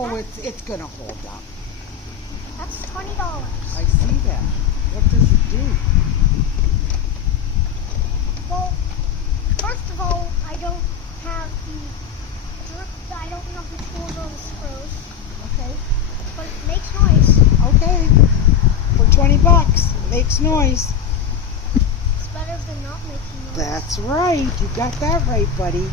Oh, it's gonna hold up. That's $20. I see that. What does it do? Well, first of all, I don't have the tools or the screws. Okay. But it makes noise. Okay. For $20, it makes noise. It's better than not making noise. That's right. You got that right, buddy.